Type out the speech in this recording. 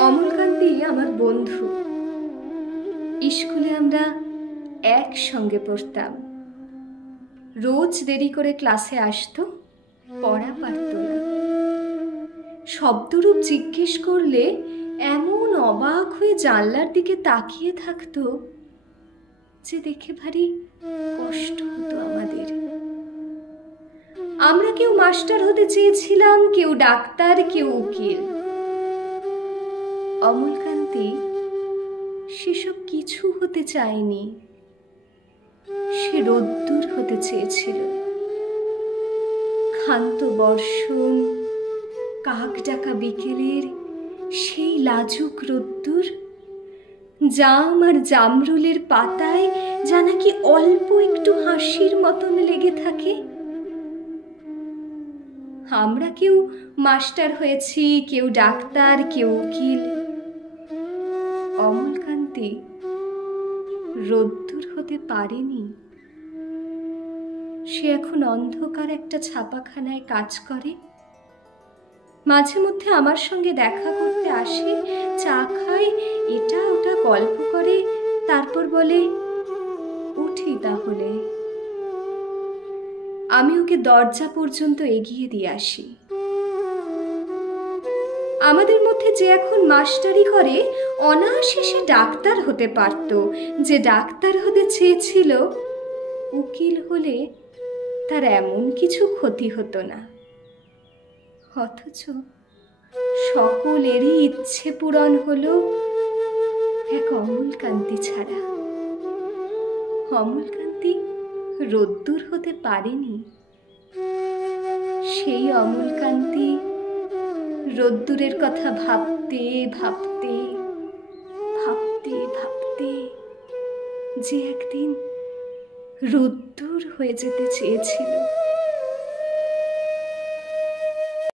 অমলকান্তি আমার বন্ধু। স্কুলে আমরা একসঙ্গে পড়তাম। রোজ দেরি করে ক্লাসে আসতো, পড়া পারত না। শব্দরূপ জিজ্ঞেস করলে এমন অবাক হয়ে জানলার দিকে তাকিয়ে থাকতো যে দেখে ভারী কষ্ট হতো আমাদের। আমরা কেউ মাস্টার হতে চেয়েছিলাম, কেউ ডাক্তার, কেউ উকিল। অমলকান্তি সেসব কিছু হতে চায়নি। সে রোদ্দুর হতে চেয়েছিল। ক্ষান্ত বর্ষণ, কাক ডাকা বিকেলের সেই লাজুক রোদ্দুর, জাম আর জামরুলের পাতায় যা নাকি অল্প একটু হাসির মতন লেগে থাকে। আমরা কেউ মাস্টার হয়েছি, কেউ ডাক্তার, কেউ উকিল। অমলকান্তি রোদ্দুর হতে পারেনি। সে এখন অন্ধকার একটা ছাপাখানায় কাজ করে। মাঝে মধ্যে আমার সঙ্গে দেখা করতে আসে, চা খায়, এটা ওটা গল্প করে, তারপর বলে, উঠি তাহলে। আমি ওকে দরজা পর্যন্ত এগিয়ে দিয়ে আসি। আমাদের মধ্যে যে এখন মাস্টারি করে, অনায়াসে সে ডাক্তার হতে পারত। যে ডাক্তার হতে চেয়েছিল, উকিল হলে তার এমন কিছু ক্ষতি হতো না। অথচ সকলেরই ইচ্ছে পূরণ হলো এক অমলকান্তি ছাড়া। অমলকান্তি রোদ্দুর হতে পারেনি। সেই অমলকান্তি রোদ্দুরের কথা ভাবতে ভাবতে ভাবতে ভাবতে যে একদিন রোদ্দুর হয়ে যেতে চেয়েছিল।